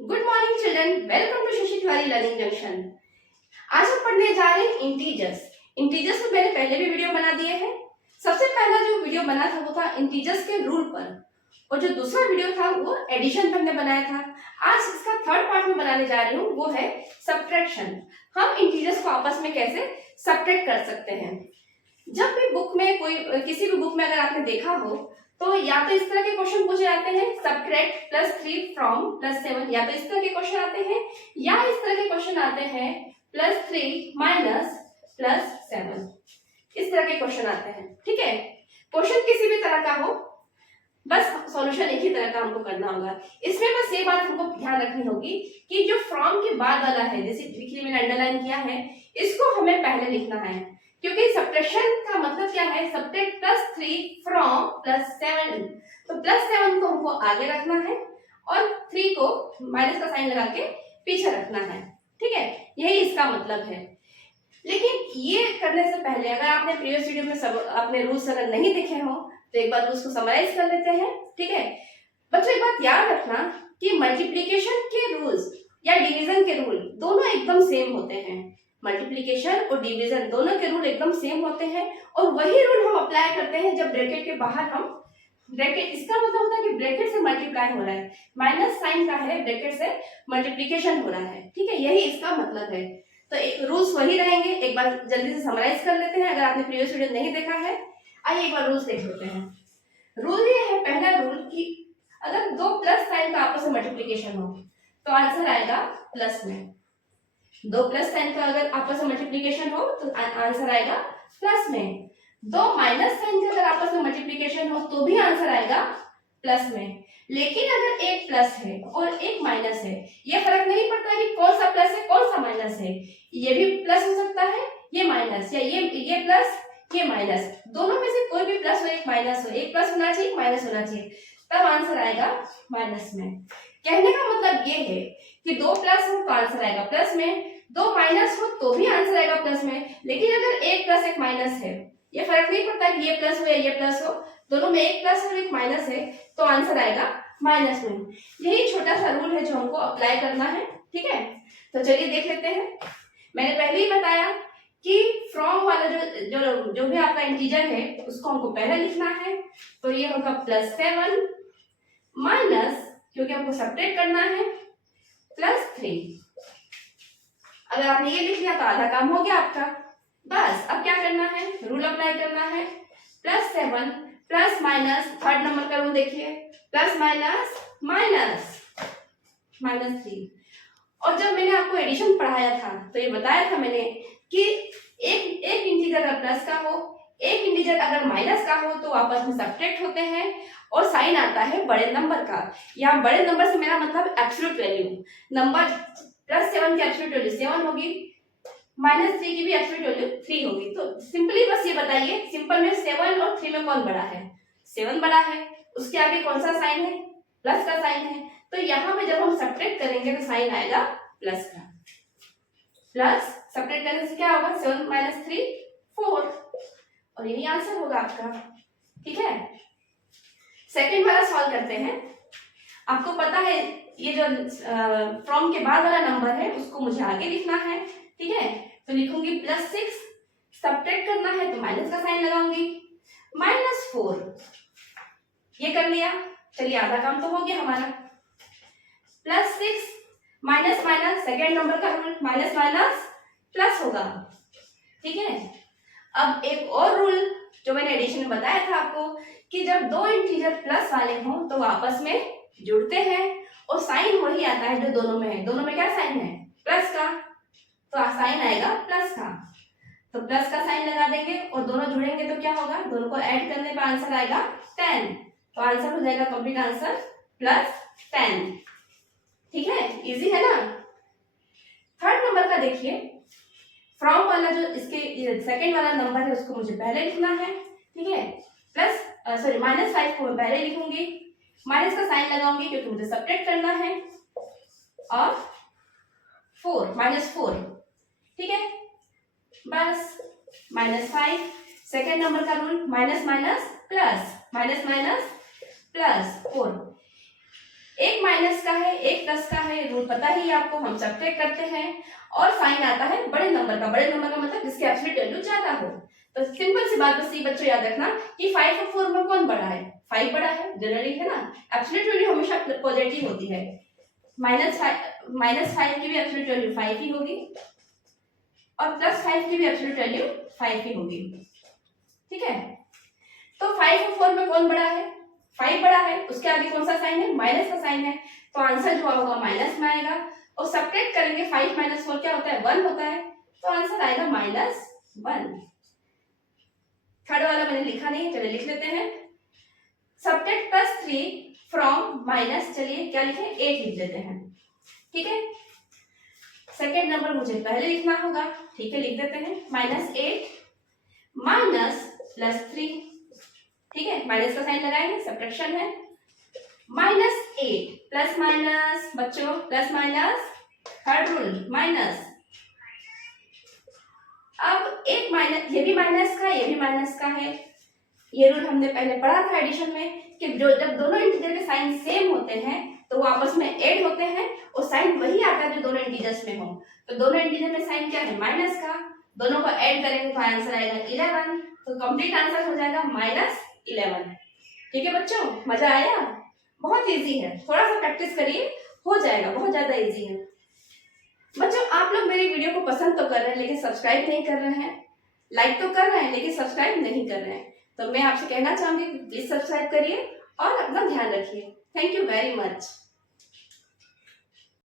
Good morning children, welcome to Shashi Tiwari learning junction. आज हम पढ़ने जा रहे हैं इंटीजर्स। इंटीजर्स में मैंने पहले भी वीडियो बना दिए हैं। सबसे पहला जो वीडियो बना था वो था इंटीजर्स के रूल पर, और जो दूसरा वीडियो था वो एडिशन पर हमने बनाया था। आज इसका थर्ड पार्ट में बनाने जा रही हूँ, वो है सब्ट्रैक्शन। हम इंटीजर्स को आपस में कैसे सब्ट्रैक्ट कर सकते हैं। जब भी बुक में किसी भी बुक में अगर आपने देखा हो तो या तो इस तरह के क्वेश्चन पूछे जाते हैं, सब्ट्रैक्ट +3 फ्रॉम +7, या तो इस तरह के क्वेश्चन आते हैं, या इस तरह के क्वेश्चन आते हैं +3 माइनस +7। इस तरह के क्वेश्चन आते हैं। ठीक है, क्वेश्चन किसी भी तरह का हो, बस सॉल्यूशन एक ही तरह का हमको करना होगा। इसमें बस ये बात हमको ध्यान रखनी होगी कि जो फ्रॉम के बाद वाला है, जैसे देखिए मैंने अंडरलाइन किया है, इसको हमें पहले लिखना है, क्योंकि सब्ट्रैक्शन का मतलब क्या है, सब्ट्रैक्ट +3 फ्रॉम +7। तो +7 को हमको आगे रखना है और 3 को माइनस का साइन लगा के पीछे रखना है। ठीक है, यही इसका मतलब है। लेकिन ये करने से पहले अगर आपने प्रीवियस वीडियो में सब अपने रूल्स अगर नहीं देखे हो तो एक बार उसको समराइज कर लेते हैं। ठीक है बच्चों, एक बात याद रखना कि मल्टीप्लिकेशन के रूल्स या डिवीजन के रूल दोनों एकदम सेम होते हैं। मल्टीप्लिकेशन और डिवीजन दोनों के रूल एकदम सेम होते हैं, और वही रूल हम अप्लाई करते हैं जब ब्रैकेट के बाहर हम ब्रैकेट, इसका मतलब होता है कि ब्रैकेट से मल्टीप्लाई हो रहा है, माइनस साइन का है, ब्रैकेट से मल्टीप्लिकेशन हो रहा है। ठीक है, यही इसका मतलब है। तो एक रूल्स वही रहेंगे। एक बार जल्दी से समराइज कर लेते हैं, अगर आपने प्रीवियस वीडियो नहीं देखा है। आइए एक बार रूल्स देख लेते हैं। रूल ये है, पहला रूल कि अगर दो प्लस साइन का आपस में मल्टीप्लिकेशन हो तो आंसर आएगा प्लस में। दो प्लस साइन का अगर आपस में मल्टीप्लिकेशन हो तो आंसर आएगा प्लस में। दो माइनस साइन का अगर आपस में मल्टीप्लिकेशन हो तो भी आंसर आएगा प्लस में। लेकिन अगर एक प्लस है और एक माइनस है, ये फर्क नहीं पड़ता कि कौन सा प्लस है कौन सा माइनस है, ये भी प्लस हो सकता है, ये माइनस, या ये प्लस ये माइनस, दोनों में से कोई भी प्लस हो एक माइनस हो, एक प्लस होना चाहिए एक माइनस होना चाहिए, तब आंसर आएगा माइनस में। कहने का मतलब ये है कि दो प्लस हो तो आंसर आएगा प्लस में, दो माइनस हो तो भी आंसर आएगा प्लस में। लेकिन अगर एक प्लस एक माइनस है, ये फर्क नहीं पड़ता कि ये प्लस हो या ये प्लस हो, दोनों में एक प्लस और एक माइनस है तो आंसर आएगा माइनस में। यही छोटा सा रूल है जो हमको अप्लाई करना है। ठीक है, तो चलिए देख लेते हैं। मैंने पहले ही बताया कि फ्रॉम वाला जो भी आपका इंटीजर है उसको हमको पहले लिखना है। तो ये होगा +7 माइनस, क्योंकि हमको सब्ट्रैक्ट करना है, +3। अगर आपने ये लिख लिया तो आधा काम हो गया आपका। बस अब क्या करना है, रूल अप्लाई करना है। +7 प्लस माइनस, थर्ड नंबर का रूल देखिए, प्लस माइनस माइनस -3। और जब मैंने आपको एडिशन पढ़ाया था तो ये बताया था मैंने कि एक इंटीजर अगर प्लस का हो, एक इंटीजर अगर माइनस का हो तो आपस में सब्ट्रैक्ट होते हैं और साइन आता है बड़े नंबर का। यहाँ बड़े नंबर से मेरा मतलब एब्सोल्यूट वैल्यू, नंबर +7 की एब्सोल्यूट वैल्यू 7 होगी, -3 की भी एब्सोल्यूट वैल्यू 3 होगी। तो सिंपली बस ये बताइए, सिंपल में 7 और 3 में कौन बड़ा है, 7 बड़ा है, उसके आगे कौन सा साइन है, प्लस का साइन है। तो यहाँ पे जब हम सब्ट्रैक्ट करेंगे तो साइन आएगा प्लस का। प्लस सब्ट्रैक्ट करने से क्या होगा, 7 - 3 4, और यही आंसर होगा आपका। ठीक है, सेकंड वाला सॉल्व करते हैं। आपको पता है ये जो फ्रॉम के बाद वाला नंबर है उसको मुझे आगे लिखना है। ठीक है, तो लिखूंगी +6, सब्ट्रैक्ट करना है तो माइनस का साइन लगाऊंगी, -4। ये कर लिया, चलिए आधा काम तो हो गया हमारा। +6 माइनस माइनस, सेकेंड नंबर का रूल, माइनस माइनस प्लस होगा। ठीक है, अब एक और रूल जो मैंने एडिशन में बताया था आपको कि जब दो इंटीजर प्लस वाले हों तो आपस में जुड़ते हैं और साइन वही आता है जो दोनों में है। दोनों में क्या साइन है, प्लस का, तो साइन आएगा प्लस का। तो प्लस का साइन लगा देंगे और दोनों जुड़ेंगे तो क्या होगा, दोनों को ऐड करने पर आंसर आएगा 10। तो आंसर हो जाएगा कंप्लीट आंसर +10। ठीक है, इजी है ना। थर्ड नंबर का देखिए, फ्रॉम वाला जो इसके सेकंड वाला नंबर है उसको मुझे पहले लिखना है। ठीक है, -5 को मैं पहले लिखूंगी, माइनस का साइन लगाऊंगी क्योंकि मुझे सब्ट्रैक्ट करना है, और 4 ठीक है, बस -5। सेकेंड नंबर का रूल, माइनस माइनस प्लस, -4। एक माइनस का है एक प्लस का है, रूल पता ही है आपको, हम सब्ट्रैक्ट करते हैं और साइन आता है बड़े नंबर का। बड़े नंबर का मतलब जिसकी एब्सोल्यूट वैल्यू ज्यादा हो। तो सिंपल सी बात बस ये बच्चों याद रखना कि 5 और 4 में कौन बड़ा है? 5 बड़ा है, जनरली है ना। एब्सोल्यूट वैल्यू हमेशा पॉजिटिव होती है। -5 की भी एब्सोल्यूट वैल्यू 5 ही होगी और +5 की भी एब्सोल्यूट वैल्यू 5 ही होगी। ठीक है, तो 5 और 4 में कौन बड़ा है? 5 बड़ा है, उसके आगे कौन सा साइन है? माइनस का साइन है, तो आंसर जो होगा माइनस में आएगा। और सब्ट्रैक्ट करेंगे 5 - 4 क्या होता है? 1 होता है, तो आंसर आएगा -1। थर्ड वाला मैंने लिखा नहीं है, चलिए लिख लेते हैं। सब्ट्रैक्ट +3 फ्रॉम माइनस, चलिए क्या लिखे? 8 लिख लेते हैं। ठीक है, सेकेंड नंबर मुझे पहले लिखना होगा, ठीक है, लिख देते हैं। -8 -+3, ठीक है, माइनस का साइन लगाएंगे, सब्ट्रैक्शन है। -8 प्लस माइनस, बच्चों plus minus, third rule minus. अब एक माइनस, ये भी माइनस का, ये भी माइनस का है। ये रूल हमने पहले पढ़ा था एडिशन में कि जो जब दोनों इंटीजर के साइन सेम होते हैं तो वो आपस में ऐड होते हैं और साइन वही आता है जो दोनों इंटीजर्स में हो। तो दोनों इंटीजर में साइन क्या है? माइनस का, दोनों को ऐड करेंगे तो आंसर आएगा 11। तो कंप्लीट आंसर हो जाएगा -11। ठीक है बच्चों, मजा आया? बहुत इजी है, थोड़ा सा प्रैक्टिस करिए, हो जाएगा, बहुत ज्यादा इजी है। बच्चों आप लोग मेरी वीडियो को पसंद तो कर रहे हैं लेकिन सब्सक्राइब नहीं कर रहे हैं, लाइक तो कर रहे हैं लेकिन सब्सक्राइब नहीं कर रहे हैं। तो मैं आपसे कहना चाहूंगी प्लीज सब्सक्राइब करिए और अपना ध्यान रखिए। Thank you very much.